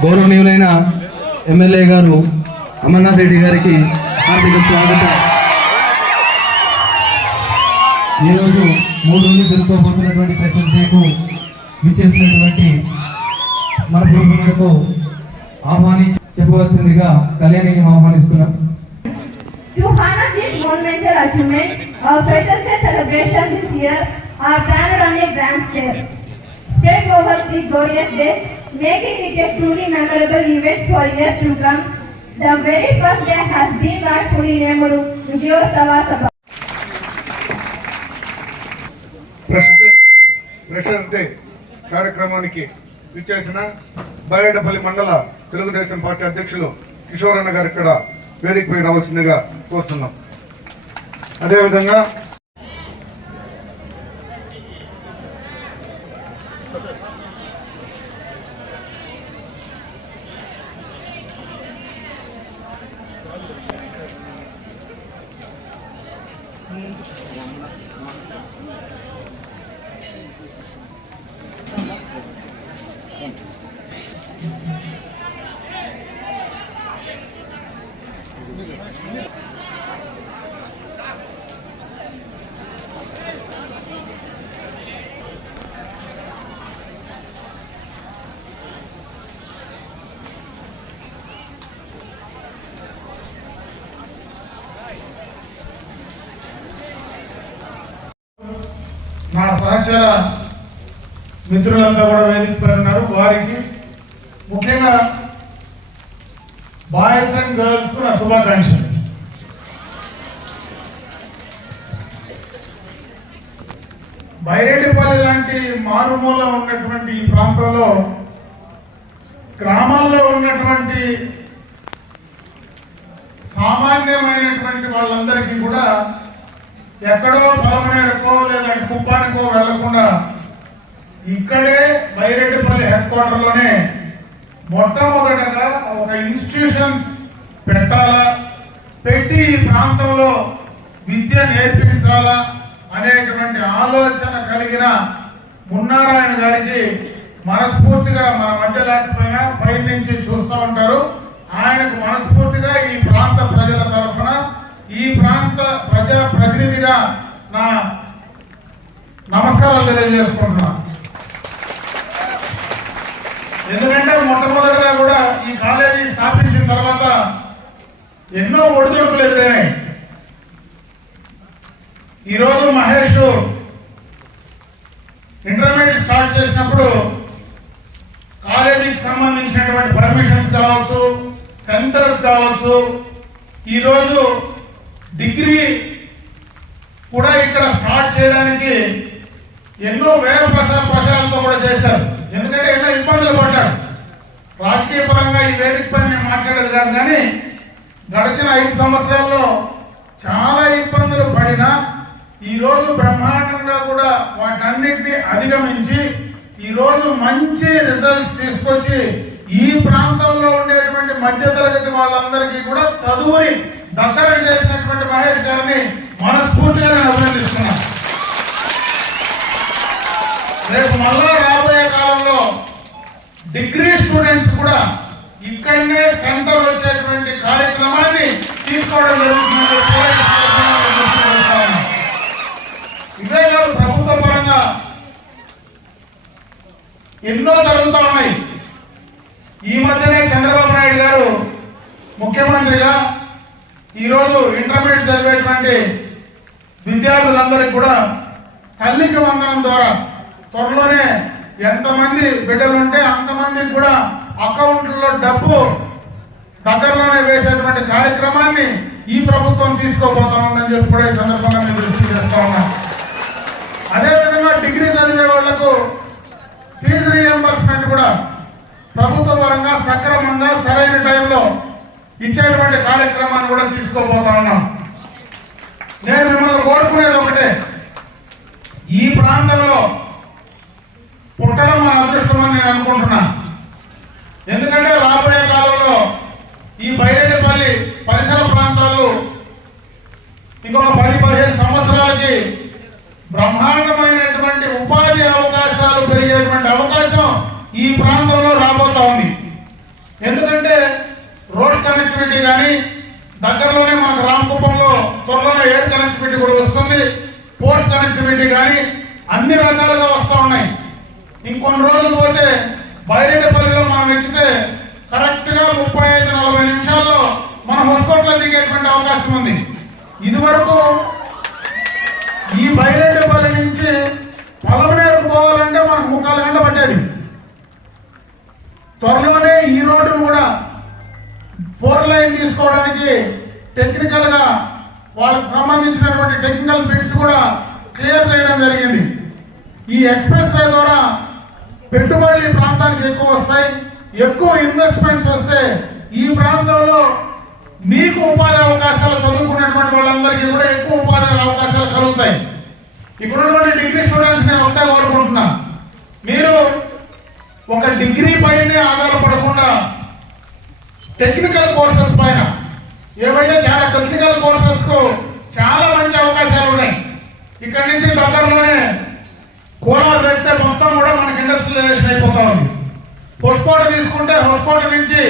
గౌరవనీయులైన ఎమ్మెల్యే గారు అమర్నాథ్ రెడ్డి గారికి హార్దిక స్వాగతం. ఈరోజు 3 రోజులు జరుపుకోబోతున్నటువంటి ఫ్రెషర్స్ డేకు విచ్చేసినటువంటి మన ప్రభుత్వకు చెప్పవలసిందిగా కళ్యాణిని ఆహ్వానిస్తున్నాం. To honor this monumental achievement, our Freshers' Day celebration this year are planned on a grand scale, spread over 3 glorious days, making it a truly memorable event for years to come. The very first day has been rightfully named Vijayotsav Sabha. Freshers day కార్యక్రమానికి విచ్చేసిన బైరెడ్డిపల్లి మండల Telugu Desam party అధ్యక్షులు కిషోర్ అన్న గారు ఇక్కడ వేదికపై రావాల్సిందిగా కోరుతున్నాం. అదేవిధంగా నా సహచర మిత్రులంతా కూడా వేదికపై ఉన్నారు. వారికి ముఖ్యంగా బాయ్స్ అండ్ గర్ల్స్ కు నా శుభాకాంక్షలు. బైరెడ్డిపల్లి లాంటి మారుమూల ఉన్నటువంటి ఈ ప్రాంతంలో గ్రామాల్లో ఉన్నటువంటి సామాన్యమైనటువంటి వాళ్ళందరికీ కూడా ఎక్కడో పొలమనేరుకో లేదా కుప్పానికో వెళ్లకుండా ఇక్కడే బైరెడ్డిపల్లి హెడ్ క్వార్టర్లోనే మొట్టమొదటగా ఒక ఇన్స్టిట్యూషన్ పెట్టాలా, పెట్టి ఈ ప్రాంతంలో విద్య నేర్పించాలా అనేటువంటి ఆలోచన కలిగిన మున్నారాయణ గారికి మనస్ఫూర్తిగా మన మధ్య లేకపోయినా పై నుంచి చూస్తూ ఉంటారు. ఆయనకు మనస్ఫూర్తిగా ఈ ప్రాంత ప్రజల తరఫున, ఈ ప్రాంత ప్రజా ప్రతినిధిగా నా నమస్కారాలు తెలియజేసుకుంటున్నా. ఎందుకంటే మొట్టమొదటిగా కూడా ఈ కాలేజీ స్థాపించిన తర్వాత ఎన్నో ఒడిదుడుకులు ఎదురైనాయి. ఈరోజు మహేష్ ఇంటర్మీడియట్ స్టార్ట్ చేసినప్పుడు కాలేజీకి సంబంధించినటువంటి పర్మిషన్స్ కావచ్చు, సెంటర్ కావచ్చు, ఈరోజు డిగ్రీ కూడా ఇక్కడ స్టార్ట్ చేయడానికి ఎన్నో వేల ప్రచారాలతో కూడా చేశారు. ఎందుకంటే ఎన్నో ఇబ్బందులు పడ్డాడు. రాజకీయ పరంగా ఈ వేదిక పైన నేను మాట్లాడేది కాదు, కానీ గడిచిన 5 సంవత్సరాల్లో చాలా ఇబ్బందులు పడినా ఈరోజు బ్రహ్మాండంగా కూడా వాటన్నిటిని అధిగమించి ఈరోజు మంచి రిజల్ట్స్ తీసుకొచ్చి ఈ ప్రాంతంలో ఉండేటువంటి మధ్యతరగతి వాళ్ళందరికీ కూడా చదువుని దగ్గర చేసినటువంటి మహేష్ గారిని మనస్ఫూర్తిగా నేను అభినందిస్తున్నాను. రేపు మళ్ళా రాబోయే కాలంలో డిగ్రీ స్టూడెంట్స్ కూడా ఇక్కడనే సెంటర్ వచ్చేటువంటి కార్యక్రమాన్ని తీసుకోవడం జరుగుతుంది. ఇదే కాదు, ప్రభుత్వ పరంగా ఎన్నో జరుగుతూ ఉన్నాయి. ఈ మధ్యనే చంద్రబాబు నాయుడు గారు ముఖ్యమంత్రిగా ఈరోజు ఇంటర్మీడియట్ చదివేటువంటి విద్యార్థులందరికీ కూడా తల్లికి వందనం ద్వారా త్వరలోనే ఎంతమంది బిడ్డలు ఉంటే అంతమందికి కూడా అకౌంట్లో డబ్బు దగ్గరలోనే వేసేటువంటి కార్యక్రమాన్ని ఈ ప్రభుత్వం తీసుకోబోతా ఉందని చెప్పి కూడా ఈ సందర్భంగా నేను దృష్టి చేస్తా ఉన్నా. అదేవిధంగా డిగ్రీ చదివే వాళ్లకు ఫీజు రీఎంబర్స్మెంట్ కూడా ప్రభుత్వ పరంగా సక్రమంగా సరైన టైంలో ఇచ్చేటువంటి కార్యక్రమాన్ని కూడా తీసుకోబోతా ఉన్నాం. నేను మిమ్మల్ని కోరుకునేది ఒకటే, ఈ ప్రాంతంలో పుట్టడం మన అదృష్టం అని నేను అనుకుంటున్నా. ఎందుకంటే రాబోయే కాలంలో ఈ బైరెడ్డిపల్లి పరిసర ప్రాంతాల్లో ఇంకొక 10-15 సంవత్సరాలకి బ్రహ్మాండమైనటువంటి ఉపాధి అవకాశాలు పెరిగేటువంటి అవకాశం ఈ ప్రాంతంలో రాబోతా ఉంది. కానీ దగ్గరలోనే మనకు రామకుప్పంలో త్వరలోనే ఎయిర్ కనెక్టివిటీ కూడా వస్తుంది, పోర్ట్ కనెక్టివిటీ కానీ అన్ని రకాలుగా వస్తూ ఉన్నాయి. ఇంకొన్ని రోజులు పోతే బైరెడ్డిపల్లిలో మనం ఎక్కితే కరెక్ట్గా 35-40 నిమిషాల్లో మన హొస్కోట్లో దిగేటువంటి అవకాశం ఉంది. ఇదివరకు ఈ బైరెడ్డిపల్లి నుంచి పలమనేరుకు పోవాలంటే మనకు 3/4 గంట పట్టేది. త్వరలోనే ఈ రోడ్డును కూడా 4 లైన్ తీసుకోవడానికి టెక్నికల్ గా వాళ్ళకి సంబంధించినటువంటి టెక్నికల్ బిట్స్ కూడా క్లియర్ చేయడం జరిగింది. ఈ ఎక్స్ప్రెస్ వే ద్వారా పెట్టుబడులు ఈ ప్రాంతానికి ఎక్కువ వస్తాయి, ఎక్కువ ఇన్వెస్ట్మెంట్స్ వస్తే ఈ ప్రాంతంలో మీకు ఉపాధి అవకాశాలు చదువుకున్నటువంటి వాళ్ళందరికీ కూడా ఎక్కువ ఉపాధి అవకాశాలు కలుగుతాయి. ఇక్కడ ఉన్నటువంటి డిగ్రీ స్టూడెంట్స్ నేను ఒకటే కోరుకుంటున్నా, మీరు ఒక డిగ్రీ పైనే ఆధారపడకుండా టెక్నికల్ కోర్సెస్ పైన ఏవైతే చాలా టెక్నికల్ కోర్సెస్ కు చాలా మంచి అవకాశాలు ఉన్నాయి. ఇక్కడి నుంచి దగ్గరలోనే కోలార్ పెడితే మొత్తం కూడా మనకి ఇండస్ట్రియలైజేషన్ అయిపోతా ఉంది. హొస్కోట తీసుకుంటే హొస్కోట నుంచి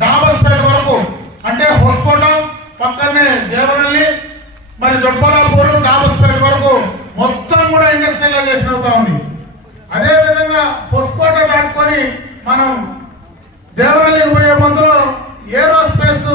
డాబస్పేట వరకు, అంటే హొస్కోట పక్కనే దేవరల్లి మరి దొడ్బలాపూర్ డాబస్పేట వరకు మొత్తం కూడా ఇండస్ట్రియలైజేషన్ అవుతా ఉంది. అదేవిధంగా హొస్కోట దాటుకొని మనం దేవరల్లికి పోయే ముందులో ఏరోస్పేస్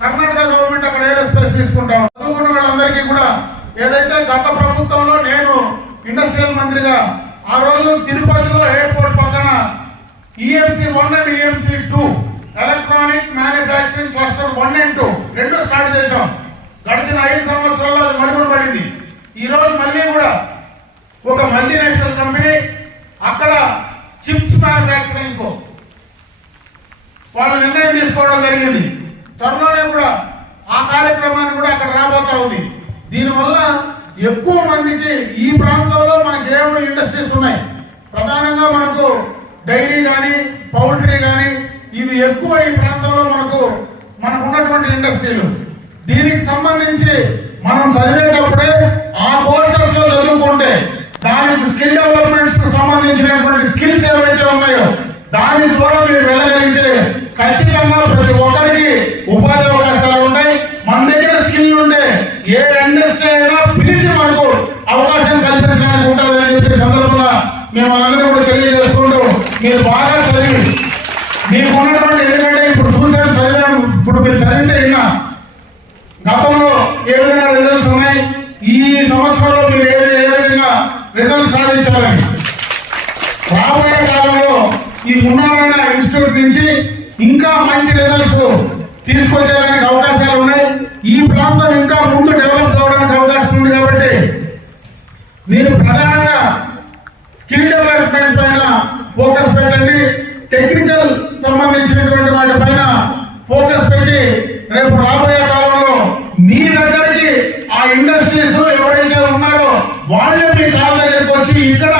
కర్ణాటక గవర్నమెంట్ అక్కడ ఏరోస్పేస్ తీసుకుంటాం. చదువుకున్న వాళ్ళందరికీ కూడా ఏదైతే గత ప్రభుత్వంలో నేను ఇండస్ట్రియల్ మంత్రిగా ఆ రోజు తిరుపతిలో ఎయిర్పోర్ట్ పక్కన EMC 1 and EMC 2 electronic manufacturing cluster 1 and 2 రెండు స్టార్ట్ చేశాం. గడిచిన 5 సంవత్సరాల్లో అది మరుగున పడింది. ఈ రోజు మళ్ళీ కూడా ఒక మల్టీనేషనల్ కంపెనీ అక్కడ చిప్స్ మ్యానుఫ్యాక్చరింగ్ వాళ్ళు నిర్ణయం తీసుకోవడం జరిగింది. త్వరలోనే కూడా ఆ కార్యక్రమాన్ని కూడా అక్కడ రాబోతా ఉంది. దీనివల్ల ఎక్కువ మందికి ఈ ప్రాంతంలో మనకి ఏమో ఇండస్ట్రీస్ ఉన్నాయి. ప్రధానంగా మనకు డైరీ కానీ పౌల్ట్రీ కానీ ఇవి ఎక్కువ ఈ ప్రాంతంలో మనకు ఉన్నటువంటి ఇండస్ట్రీలు. దీనికి సంబంధించి మనం చదివేటప్పుడే ఆ కోర్సెస్ లో చదువుకుంటే దానికి స్కిల్ డెవలప్మెంట్స్ కు సంబంధించినటువంటి స్కిల్స్ ఏవైతే ఉన్నాయో దాని ద్వారా మీరు వెళ్ళగలిగితే ఖచ్చితంగా ప్రతి ఒక్కరికి ఉపాధి అవకాశాలు ఉంటాయి. మన దగ్గర స్కిల్ ఉంటే ఏ ఇండస్ట్రీ అయినా పిలిచి మనకు అవకాశం కల్పించడానికి ఉంటుంది అని చెప్పే సందర్భంగా మేము అందరూ కూడా తెలియజేసుకుంటూ మీరు బాగా చదివి మీకు ఉన్నటువంటి, ఎందుకంటే ఇప్పుడు చూసాను చదివాను, ఇప్పుడు మీరు చదివితే ఇంకా గతంలో ఏ విధంగా రిజల్ట్స్ ఉన్నాయి, ఈ సంవత్సరంలో మీరు ఏ విధంగా రిజల్ట్స్ సాధించాలని రాబోయే కాలంలో ఈ మున్నారాయణ ఇన్స్టిట్యూట్ నుంచి ఇంకా మంచి రిజల్ట్స్ తీసుకొచ్చేదానికి అవకాశాలు ఉన్నాయి. ఈ ప్రాంతం ఇంకా ముందు డెవలప్ కావడానికి అవకాశం ఉంది. కాబట్టి మీరు ప్రధానంగా స్కిల్ డెవలప్మెంట్ పైన ఫోకస్ పెట్టండి, టెక్నికల్ సంబంధించినటువంటి వాటి పైన ఫోకస్ పెట్టి రేపు రాబోయే కాలంలో మీ దగ్గరికి ఆ ఇండస్ట్రీస్ ఎవరైతే ఉన్నారో వాళ్ళే మీ కాళ్ళ దగ్గరికి వచ్చి ఇక్కడ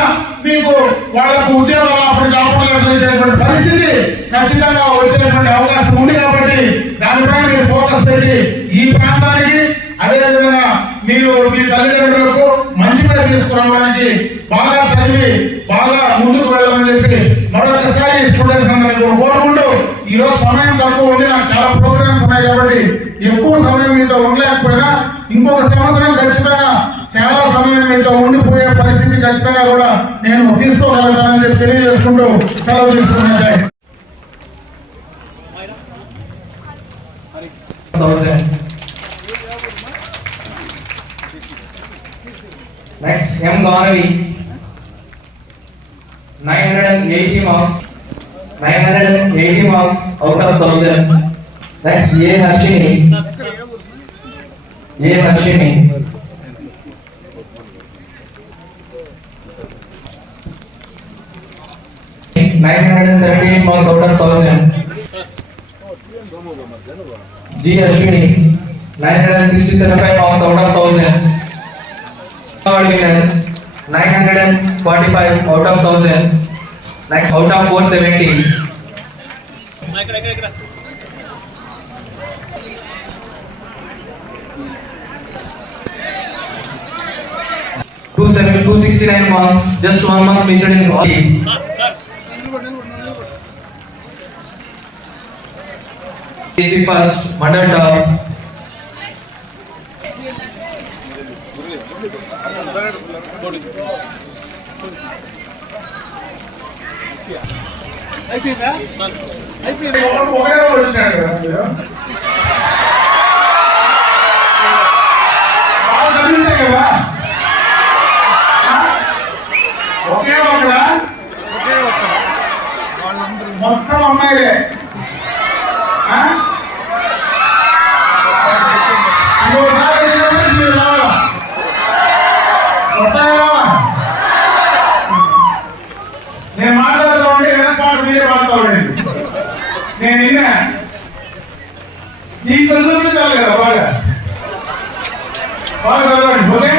మీకు వాళ్ళకు ఉద్యోగాలు ఆఫర్ పరిస్థితి ఖచ్చితంగా వచ్చేటువంటి అవకాశం ఉంది. కాబట్టి దానిపైన మీరు ఫోకస్ పెట్టి ఈ ప్రాంతానికి అదేవిధంగా మీరు మీ తల్లిదండ్రులకు మంచి పేరు తీసుకురావడానికి బాగా చదివి బాగా ముందుకు వెళ్ళమని చెప్పి మరొకసారి స్టూడెంట్స్ అందరినీ కోరుకుంటూ, ఈ రోజు సమయం తక్కువ ఉంది, నాకు చాలా ప్రోగ్రామ్స్ ఉన్నాయి కాబట్టి ఎక్కువ సమయం మీతో ఉండలేకపోయినా ఇంకొక సంవత్సరం ఖచ్చితంగా చాలా సమయం మీతో ఉండిపోయే పరిస్థితి ఖచ్చితంగా కూడా నేను తీసుకోగలుగుతానని చెప్పి తెలియజేసుకుంటూ సెలవు తీసుకున్నాను. Next, M. Ganavi, 980 marks. 980 marks out of 1000. Next, A. Harshini. A. Harshini. $978 marks out of 1000. G. Ashwini, 967 marks out of 1000. Winner, 945 out of 1000. Next, out of 470. $269 marks, just 1 mark missed in all. AC first, Mother top. ఒకడే వచ్చినాడు కదా మీరు. బాగా చదివితే కదా ఒకే ఒకడా మొత్తం అమ్మాయిలే. ఇంకోసారి వచ్చినప్పుడు మీరు రావాలా? వస్తాయా? నేను మాట్లాడుతూ ఉంటే ఏదైనా పాట మీరే పాడుతూ ఉండేది. నేను నిన్న దీంట్లో చూపించాలి కదా బాగా బాగా చదవండి. ఓకే